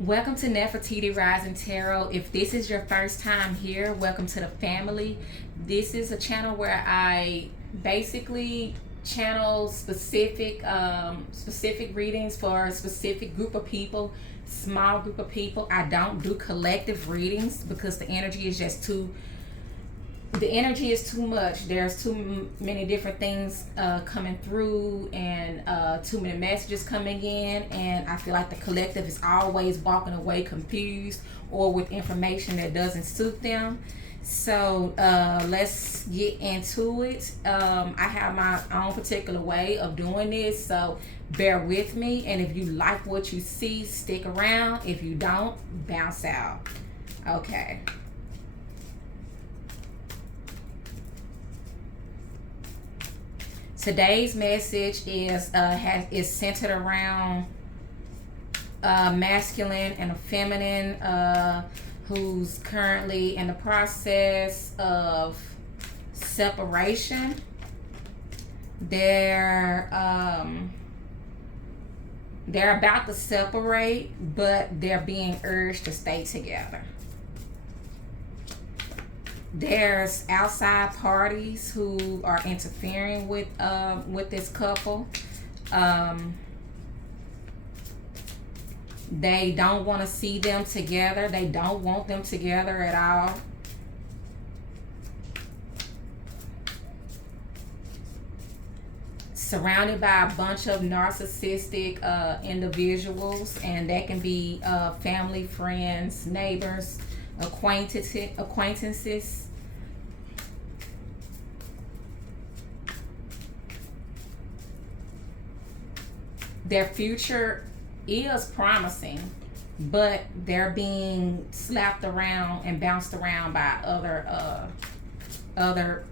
Welcome to Nefertiti Rising Tarot. If this is your first time here, welcome to the family. This is a channel where I basically channel specific readings for a specific group of people, small group of people. I don't do collective readings because the energy is just too much. There's too many different things coming through, and too many messages coming in, and I feel like the collective is always walking away confused or with information that doesn't suit them. So let's get into it. I have my own particular way of doing this, so bear with me, and if you like what you see, stick around. If you don't, bounce out. Okay. Today's message is centered around masculine and a feminine who's currently in the process of separation. They're about to separate, but they're being urged to stay together. There's outside parties who are interfering with this couple. They don't want to see them together. They don't want them together at all. Surrounded by a bunch of narcissistic individuals, and that can be family, friends, neighbors, acquaintances. Their future is promising, but they're being slapped around and bounced around by other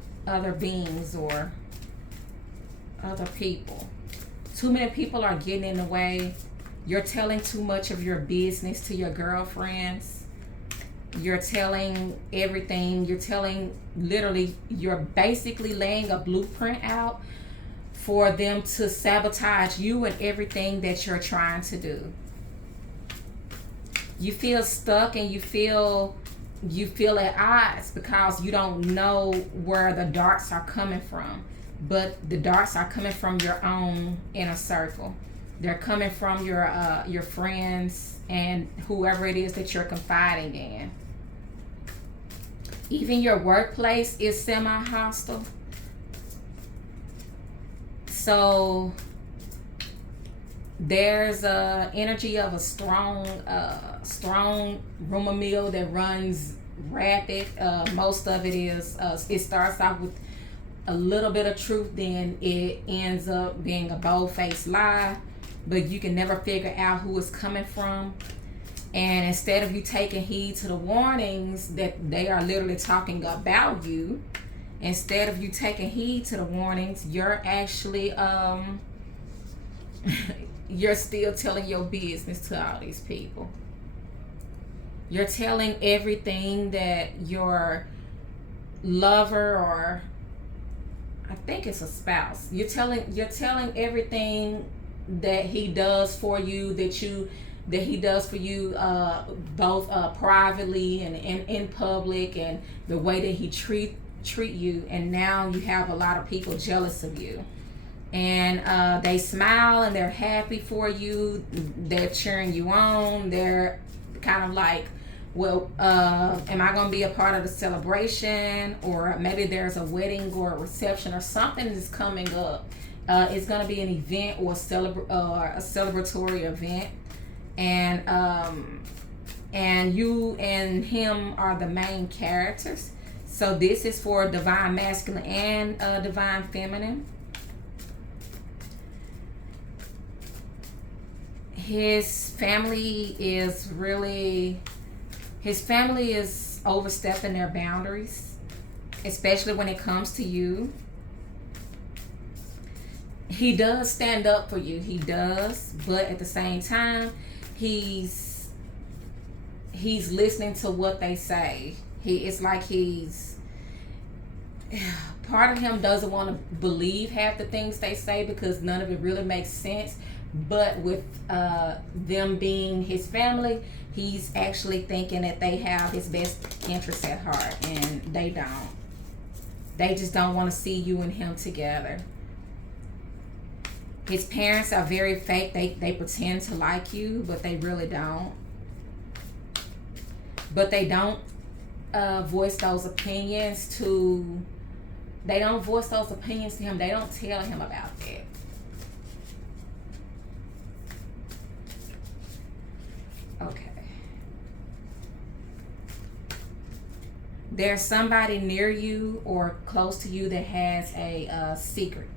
beings or other people. Too many people are getting in the way. You're telling too much of your business to your girlfriends. You're telling everything. You're basically laying a blueprint out for them to sabotage you and everything that you're trying to do. You feel stuck, and you feel at odds because you don't know where the darts are coming from. But the darts are coming from your own inner circle. They're coming from your friends and whoever it is that you're confiding in. Even your workplace is semi-hostile. So there's a energy of a strong rumor mill that runs rapid. Most of it is it starts off with a little bit of truth, then it ends up being a bold-faced lie, but you can never figure out who it's coming from. And instead of you taking heed to the warnings that they are literally talking about you, instead of you taking heed to the warnings, you're actually you're still telling your business to all these people. You're telling everything that your lover, or I think it's a spouse, you're telling everything that he does for you, that he does for you, both privately and in public, and the way that he treat you. And now you have a lot of people jealous of you, and they smile and they're happy for you. They're cheering you on. They're kind of like, well, am I going to be a part of the celebration? Or maybe there's a wedding or a reception or something is coming up. It's going to be an event or a celebratory event, and you and him are the main characters. So this is for divine masculine and divine feminine. His family is overstepping their boundaries, especially when it comes to you. He does stand up for you. He does, but at the same time, he's listening to what they say. Part of him doesn't want to believe half the things they say because none of it really makes sense. But with them being his family, he's actually thinking that they have his best interests at heart, and they don't. They just don't want to see you and him together. His parents are very fake. They pretend to like you, but they really don't. But they don't voice those opinions to... They don't voice those opinions to him. They don't tell him about that. Okay. There's somebody near you or close to you that has a secret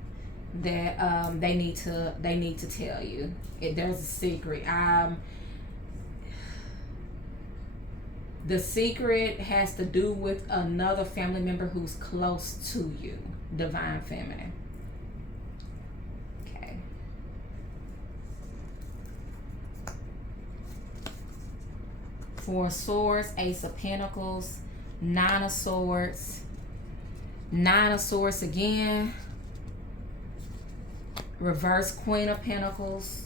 that they need to tell you. There's a secret. The secret has to do with another family member who's close to you, Divine Feminine. Okay. Four of Swords, Ace of Pentacles, Nine of Swords, Nine of Swords again, reverse Queen of Pentacles,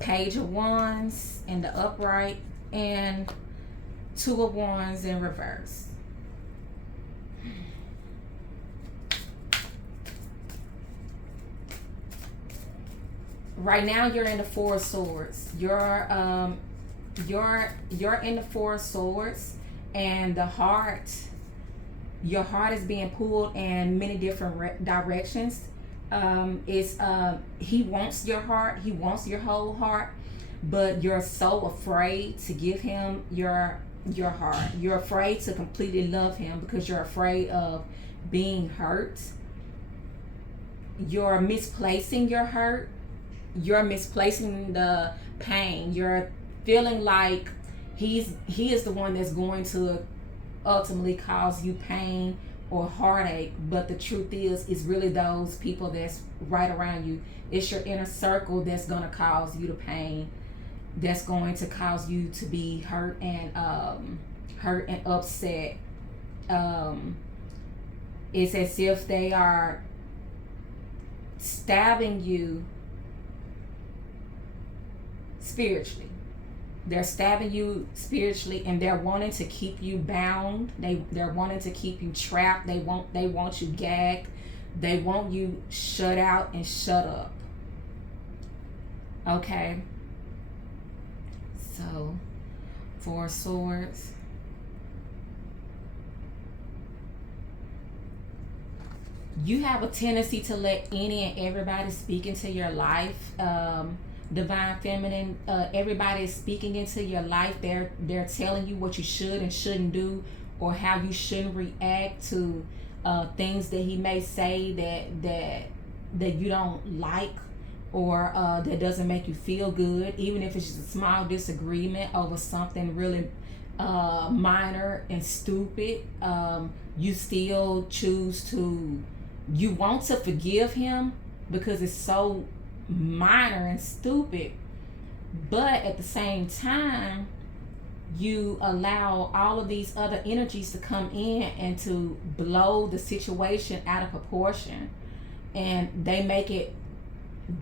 Page of Wands in the upright, and Two of Wands in reverse. Right now you're in the Four of Swords. You're in the Four of Swords, and your heart is being pulled in many different directions. He wants your heart, he wants your whole heart, but you're so afraid to give him your heart. You're afraid to completely love him because you're afraid of being hurt. You're misplacing your hurt. You're misplacing the pain. You're feeling like he is the one that's going to ultimately cause you pain or heartache, but the truth is, it's really those people that's right around you. It's your inner circle that's going to cause you the pain, that's going to cause you to be hurt and upset. It's as if they are stabbing you spiritually. They're stabbing you spiritually, and they're wanting to keep you bound. They're wanting to keep you trapped. They want you gagged. They want you shut out and shut up. Okay. So, Four of Swords. You have a tendency to let any and everybody speak into your life. Divine Feminine, everybody is speaking into your life. They're telling you what you should and shouldn't do, or how you shouldn't react to things that he may say that you don't like, or that doesn't make you feel good. Even if it's just a small disagreement over something really minor and stupid, you still choose to. You want to forgive him because it's so minor and stupid, but at the same time you allow all of these other energies to come in and to blow the situation out of proportion, and they make it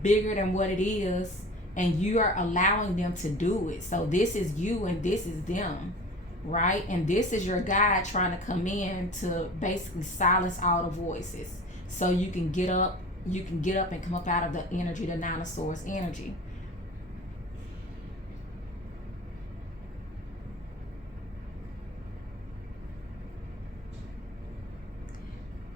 bigger than what it is, and you are allowing them to do it. So this is you and this is them, right? And this is your guide trying to come in to basically silence all the voices so you can get up and come up out of the energy, the Nine of Swords energy.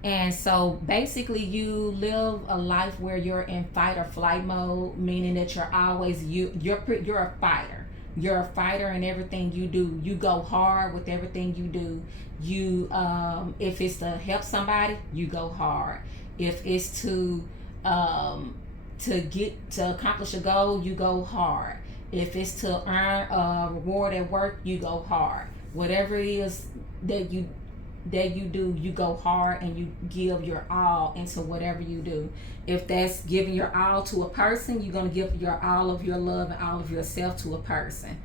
And so basically you live a life where you're in fight or flight mode, meaning that you're always you're a fighter. You're a fighter in everything you do. You go hard with everything you do. You if it's to help somebody, you go hard. If it's to accomplish a goal, you go hard. If it's to earn a reward at work, you go hard. Whatever it is that you do, you go hard and you give your all into whatever you do. If that's giving your all to a person, you're going to give your all of your love and all of yourself to a person.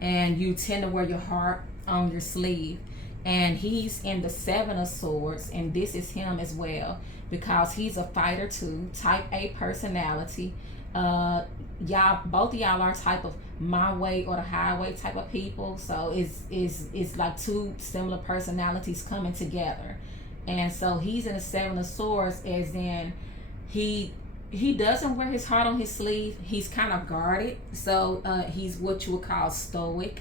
And you tend to wear your heart on your sleeve. And he's in the Seven of Swords, and this is him as well, because he's a fighter too, type A personality. uh y'all, both of y'all are type of my way or the highway type of people. So it's like two similar personalities coming together. And so he's in the Seven of Swords, as in he he doesn't wear his heart on his sleeve. He's kind of guarded. So he's what you would call stoic.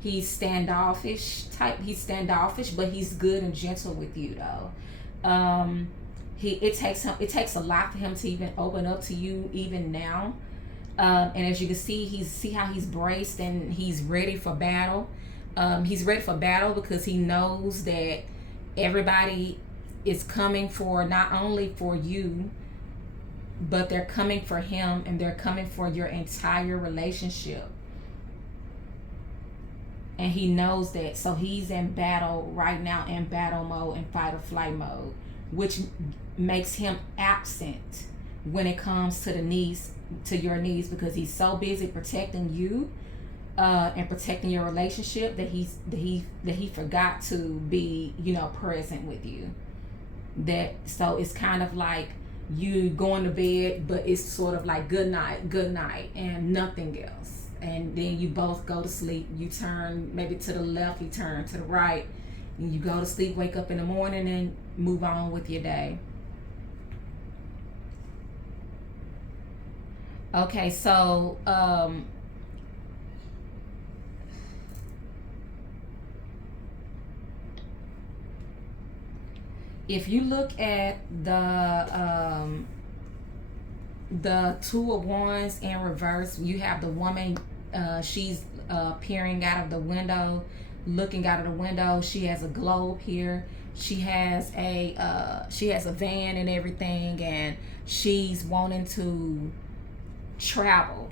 He's standoffish type. He's standoffish, but he's good and gentle with you though. It takes a lot for him to even open up to you even now. And as you can see, see how he's braced and he's ready for battle. He's ready for battle because he knows that everybody is coming for, not only for you, but they're coming for him, and they're coming for your entire relationship. And he knows that. So he's in battle right now, in battle mode, in fight or flight mode, which makes him absent when it comes to your needs, because he's so busy protecting you and protecting your relationship that he forgot to be, present with you. So it's kind of like you going to bed, but it's sort of like good night, and nothing else. And then you both go to sleep. You turn maybe to the left, you turn to the right, and you go to sleep, wake up in the morning, and move on with your day. Okay, so if you look at the Two of Wands in reverse, you have the woman. She's peering out of the window, looking out of the window. She has a globe here. She has a van and everything, and she's wanting to travel.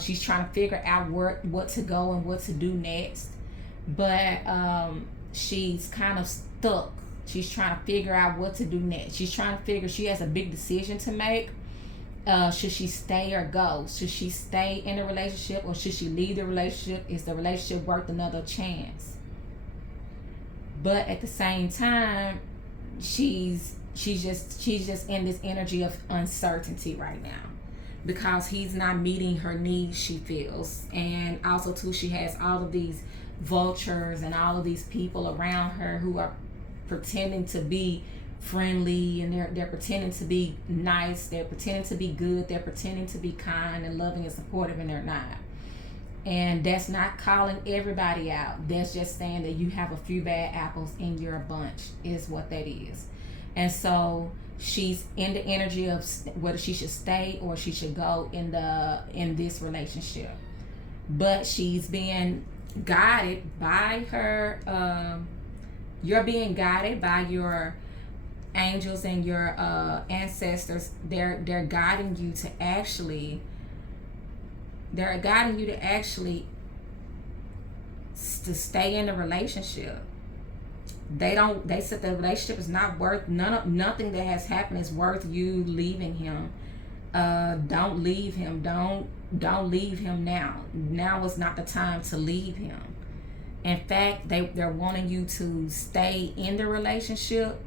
She's trying to figure out what to go and what to do next, but she's kind of stuck. She's trying to figure out what to do next. She has a big decision to make. Should she stay or go? Should she stay in a relationship, or should she leave the relationship? Is the relationship worth another chance? But at the same time, she's just in this energy of uncertainty right now, because he's not meeting her needs, she feels. And also too, she has all of these vultures and all of these people around her who are pretending to be friendly, and they're pretending to be nice, they're pretending to be good, they're pretending to be kind and loving and supportive, and they're not. And that's not calling everybody out. That's just saying that you have a few bad apples in your bunch, is what that is. And so she's in the energy of whether she should stay or she should go in this relationship. But she's being guided by her. You're being guided by your angels and your ancestors. They're guiding you to actually to stay in the relationship. They said the relationship is not worth, nothing that has happened is worth you leaving him. Don't leave him. Don't leave him now. Now is not the time to leave him. In fact, they're wanting you to stay in the relationship.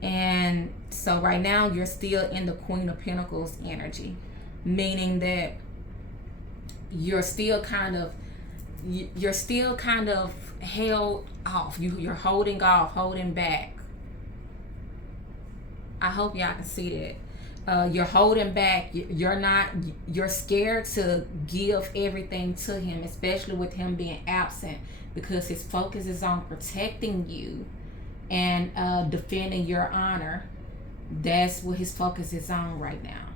And so right now you're still in the Queen of Pentacles energy, meaning that you're still kind of held off. You're holding off, holding back. I hope y'all can see that. You're holding back. You're scared to give everything to him, especially with him being absent, because his focus is on protecting you and defending your honor. That's what his focus is on right now.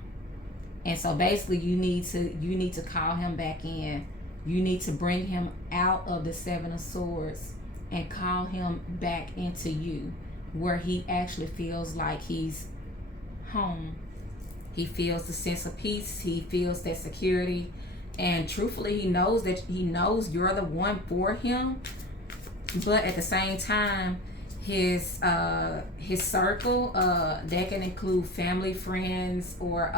And so basically you need to call him back in. You need to bring him out of the Seven of Swords and call him back into you, where he actually feels like he's home. He feels the sense of peace. He feels that security. And truthfully, he knows you're the one for him. But at the same time, his circle, that can include family, friends, or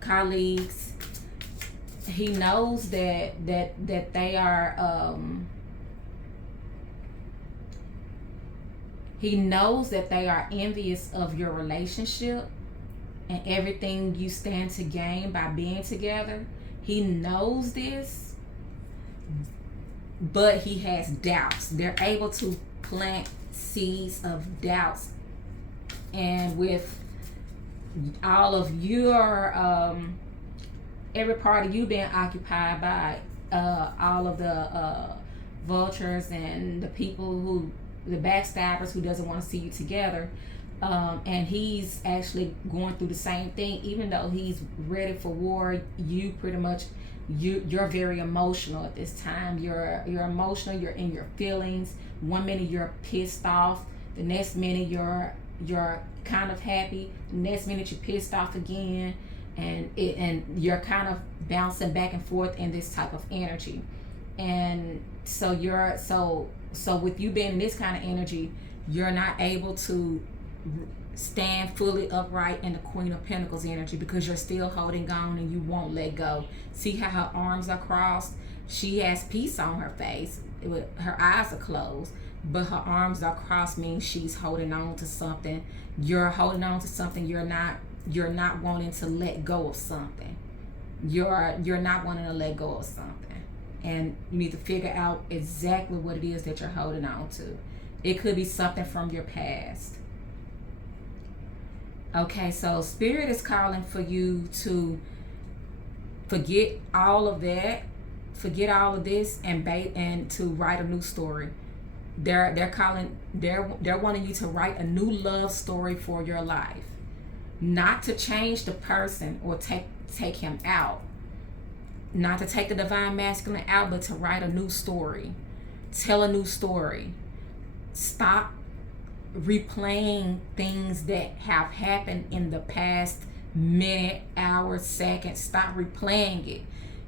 colleagues. He knows that they are envious of your relationship, and everything you stand to gain by being together. He knows this, but he has doubts. They're able to plant seeds of doubts. And with all of your every part of you being occupied by all of the vultures and the people who, the backstabbers who doesn't want to see you together, and he's actually going through the same thing. Even though he's ready for war, you pretty much, you're very emotional at this time. You're emotional. You're in your feelings. One minute you're pissed off, the next minute you're kind of happy, the next minute you're pissed off again, and you're kind of bouncing back and forth in this type of energy. And so so with you being in this kind of energy, you're not able to stand fully upright in the Queen of Pentacles energy, because you're still holding on and you won't let go. See how her arms are crossed? She has peace on her face. Her eyes are closed, but her arms are crossed, means she's holding on to something. You're holding on to something. You're not wanting to let go of something. You're not wanting to let go of something. And you need to figure out exactly what it is that you're holding on to. It could be something from your past. Okay, so Spirit is calling for you to forget all of that, forget all of this, and to write a new story. They're wanting you to write a new love story for your life, not to change the person or take him out, not to take the divine masculine out, but to write a new story, tell a new story. Stop replaying things that have happened in the past minute, hour, second. Stop replaying it.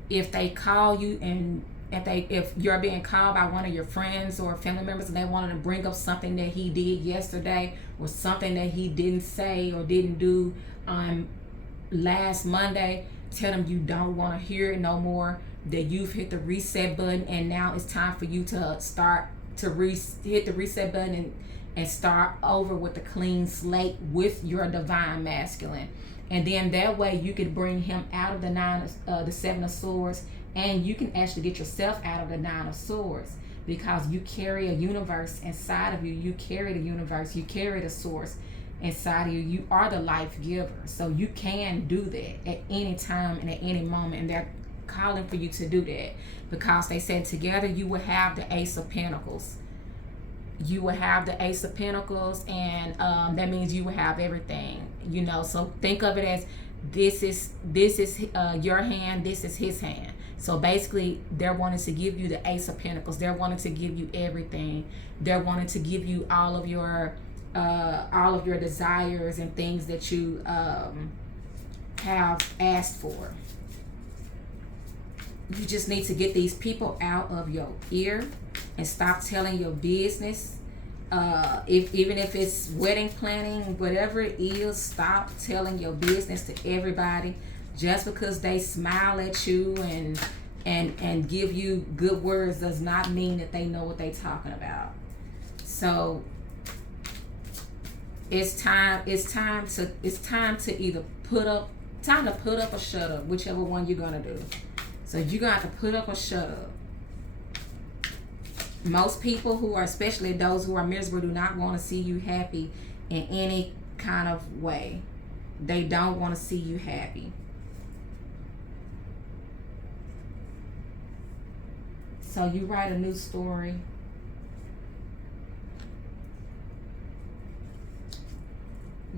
If they call you, and if you're being called by one of your friends or family members and they wanted to bring up something that he did yesterday, or something that he didn't say or didn't do last Monday, tell them you don't want to hear it no more, that you've hit the reset button, and now it's time for you to start to hit the reset button and start over with a clean slate with your divine masculine. And then that way you can bring him out of the Seven of Swords, and you can actually get yourself out of the Nine of Swords, because you carry a universe inside of you. You carry the universe. You carry the source inside of you. You are the life giver. So you can do that at any time and at any moment. And they're calling for you to do that, because they said together you will have the Ace of Pentacles. You will have the Ace of Pentacles, and that means you will have everything, so think of it as this is your hand, this is his hand. So basically they're wanting to give you the Ace of Pentacles. They're wanting to give you everything. They're wanting to give you all of your desires and things that you have asked for. You just need to get these people out of your ear and stop telling your business. Even if it's wedding planning, whatever it is, stop telling your business to everybody. Just because they smile at you and give you good words does not mean that they know what they're talking about. So it's time to either put up or shut up, whichever one you're gonna do. So you're gonna have to put up or shut up. Most people who are, especially those who are miserable, do not want to see you happy in any kind of way. They don't want to see you happy. So you write a new story.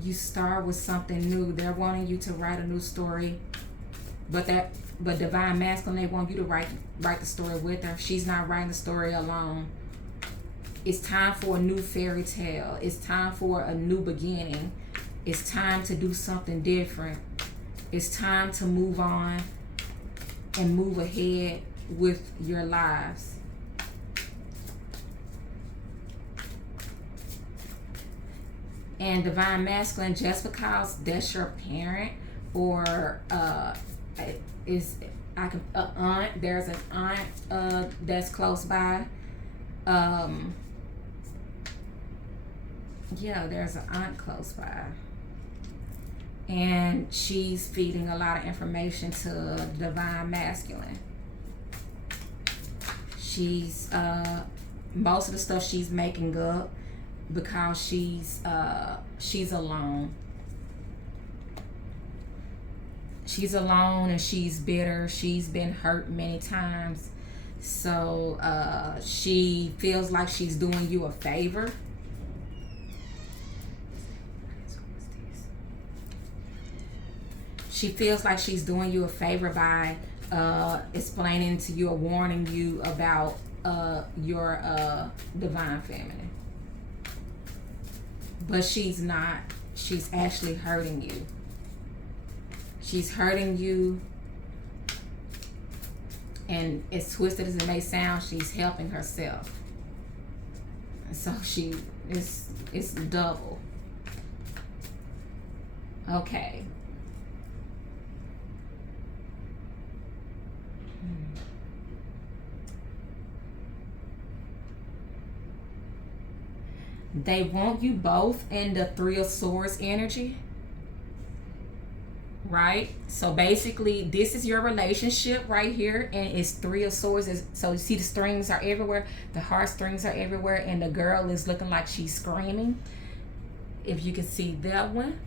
You start with something new. They're wanting you to write a new story, but divine masculine, they want you to write the story with her. She's not writing the story alone. It's time for a new fairy tale. It's time for a new beginning. It's time to do something different. It's time to move on and move ahead with your lives. And divine masculine, just because that's your parent or aunt, there's an aunt that's close by. Yeah, there's an aunt close by. And she's feeding a lot of information to divine masculine. She's most of the stuff she's making up because she's alone. She's alone and she's bitter. She's been hurt many times. So she feels like she's doing you a favor. She feels like she's doing you a favor by explaining to you or warning you about your divine feminine. But she's not. She's actually hurting you. She's hurting you. And as twisted as it may sound, she's helping herself. So it's double. Okay. They want you both in the Three of Swords energy. Right? So basically, this is your relationship right here, and it's Three of Swords. So you see the strings are everywhere, the heartstrings are everywhere, and the girl is looking like she's screaming. If you can see that one.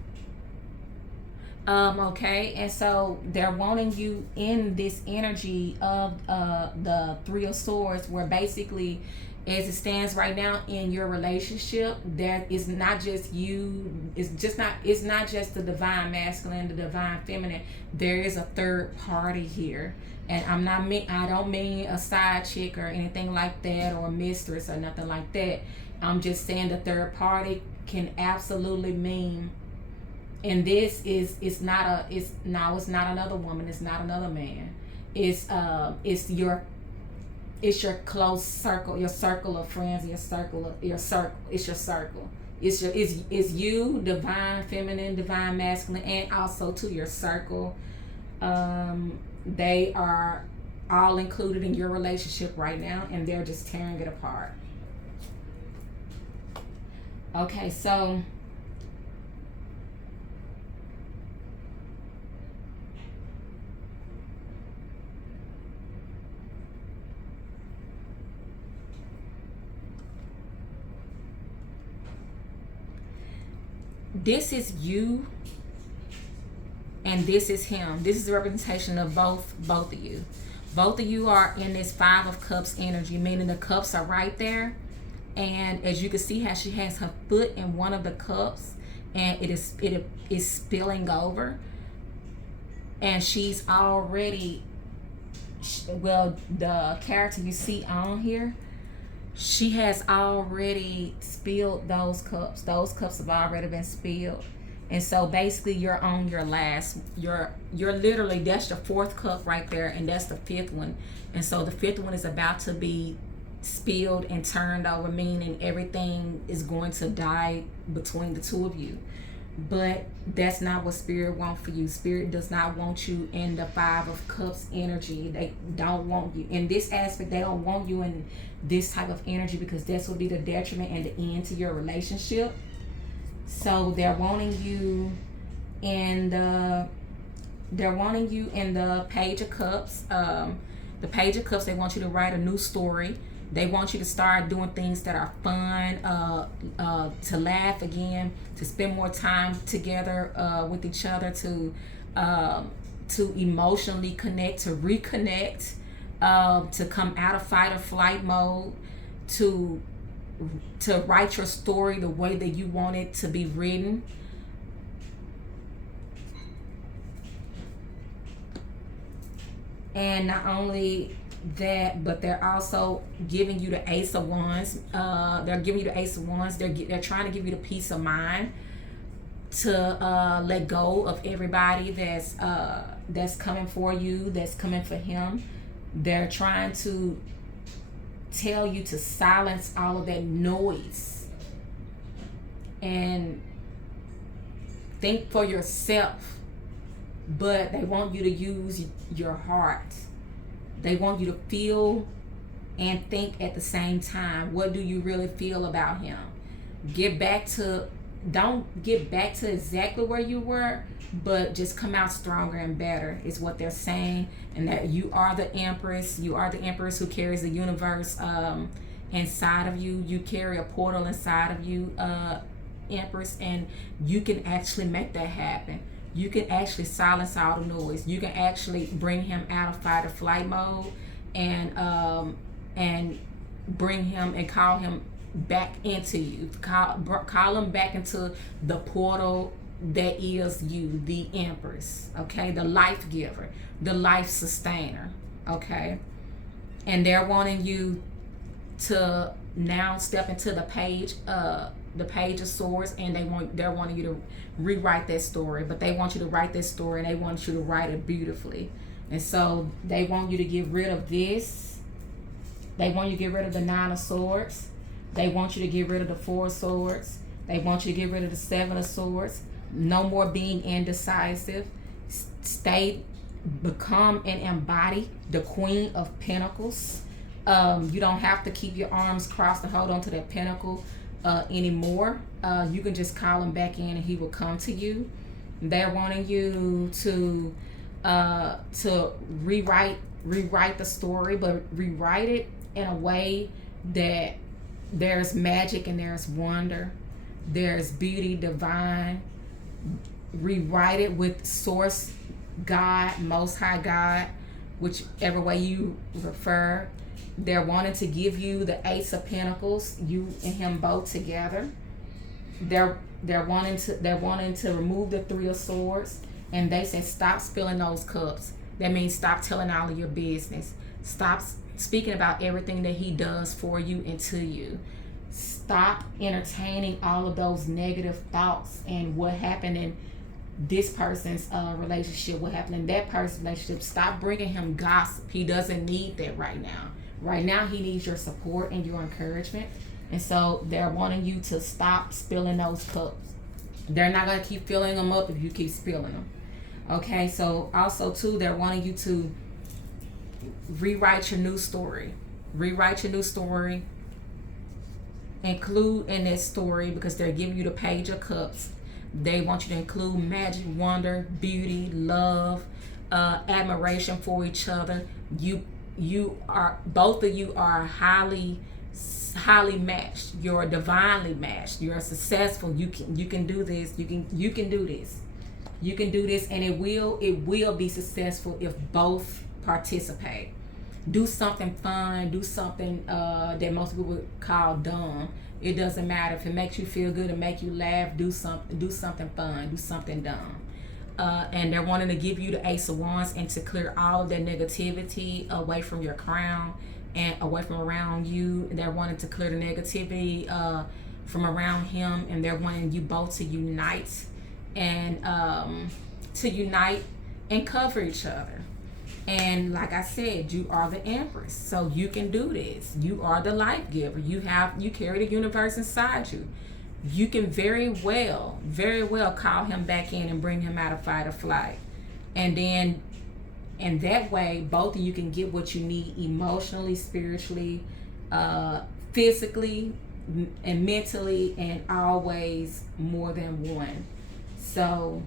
Okay, and so they're wanting you in this energy of the Three of Swords, where basically, as it stands right now in your relationship, there is not just you. It's not just the divine masculine, the divine feminine. There is a third party here, and I don't mean a side chick or anything like that, or a mistress or nothing like that. I'm just saying the third party can absolutely mean. And this it's not another woman. It's not another man. It's your close circle, your circle of friends, it's your circle. It's you, divine feminine, divine masculine, and also to your circle. They are all included in your relationship right now, and they're just tearing it apart. Okay, so this is you and this is him. This is a representation of both of you. Both of you are in this Five of Cups energy, meaning the cups are right there. And as you can see how she has her foot in one of the cups, and it is spilling over. And she's already, well, the character you see on here, she has already spilled those cups. Those cups have already been spilled. And so basically you're on your last, you're literally, that's your fourth cup right there, and that's the fifth one. And so the fifth one is about to be spilled and turned over, meaning everything is going to die between the two of you. But that's not what Spirit wants for you. Spirit does not want you in the Five of Cups energy. They don't want you in this aspect. They don't want you in this type of energy, because this will be the detriment and the end to your relationship. So they're wanting you in the Page of Cups. The Page of Cups, they want you to write a new story. They want you to start doing things that are fun, to laugh again, to spend more time together with each other, to emotionally connect, to reconnect, to come out of fight or flight mode, to write your story the way that you want it to be written. And not only that, but they're also giving you the Ace of Wands. They're giving you the Ace of Wands. They're trying to give you the peace of mind to let go of everybody that's coming for you, that's coming for him. They're trying to tell you to silence all of that noise and think for yourself. But they want you to use your heart. They want you to feel and think at the same time. What do you really feel about him? Get back to don't get back to exactly where you were, but just come out stronger and better is what they're saying. And that you are the empress. You are the empress who carries the universe inside of you. You carry a portal inside of you, empress, and you can actually make that happen. You can actually silence all the noise. You can actually bring him out of fight or flight mode, and bring him and call him back into you. Call him back into the portal that is you, the empress. Okay, the life giver, the life sustainer. Okay, and they're wanting you to now step into the page of swords, and they're wanting you to rewrite that story, but they want you to write that story, and they want you to write it beautifully. And so they want you to get rid of this. They want you to get rid of the 9 of Swords. They want you to get rid of the 4 of Swords. They want you to get rid of the 7 of Swords. No more being indecisive. Become and embody the Queen of Pentacles. You don't have to keep your arms crossed to hold on to that pentacle anymore. You can just call him back in and he will come to you. They're wanting you to rewrite the story, but rewrite it in a way that there's magic and there's wonder, there's beauty divine. Rewrite it with source God, most high God, whichever way you prefer. They're wanting to give you the Ace of Pentacles, you and him both together. They're wanting to remove the 3 of Swords, and they say stop spilling those cups. That means stop telling all of your business. Stop speaking about everything that he does for you and to you. Stop entertaining all of those negative thoughts and what happened in this person's relationship, what happened in that person's relationship. Stop bringing him gossip. He doesn't need that right now. Right now, he needs your support and your encouragement. And so they're wanting you to stop spilling those cups. They're not going to keep filling them up if you keep spilling them. Okay, so also, too, they're wanting you to rewrite your new story. Rewrite your new story. Include in this story, because they're giving you the Page of Cups, they want you to include magic, wonder, beauty, love, admiration for each other. Both of you are highly matched. You're divinely matched. You're successful. You can do this. You can do this. You can do this, and it will be successful if both participate. Do something fun. Do something that most people would call dumb. It doesn't matter if it makes you feel good and make you laugh. Do something fun. Do something dumb. And they're wanting to give you the Ace of Wands and to clear all of that negativity away from your crown and away from around you. They're wanting to clear the negativity from around him, and they're wanting you both to unite and cover each other. And like I said, you are the Empress, so you can do this. You are the life giver. You carry the universe inside you. You can very well call him back in and bring him out of fight or flight. And then, and that way, both of you can get what you need emotionally, spiritually, physically, and mentally, and always more than one. So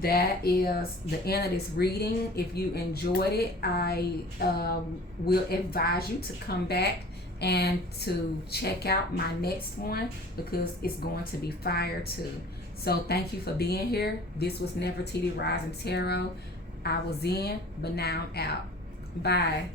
that is the end of this reading. If you enjoyed it, I will advise you to come back and to check out my next one, because it's going to be fire too. So thank you for being here. This was Nefertiti Rising Tarot. I was in, but now I'm out. Bye.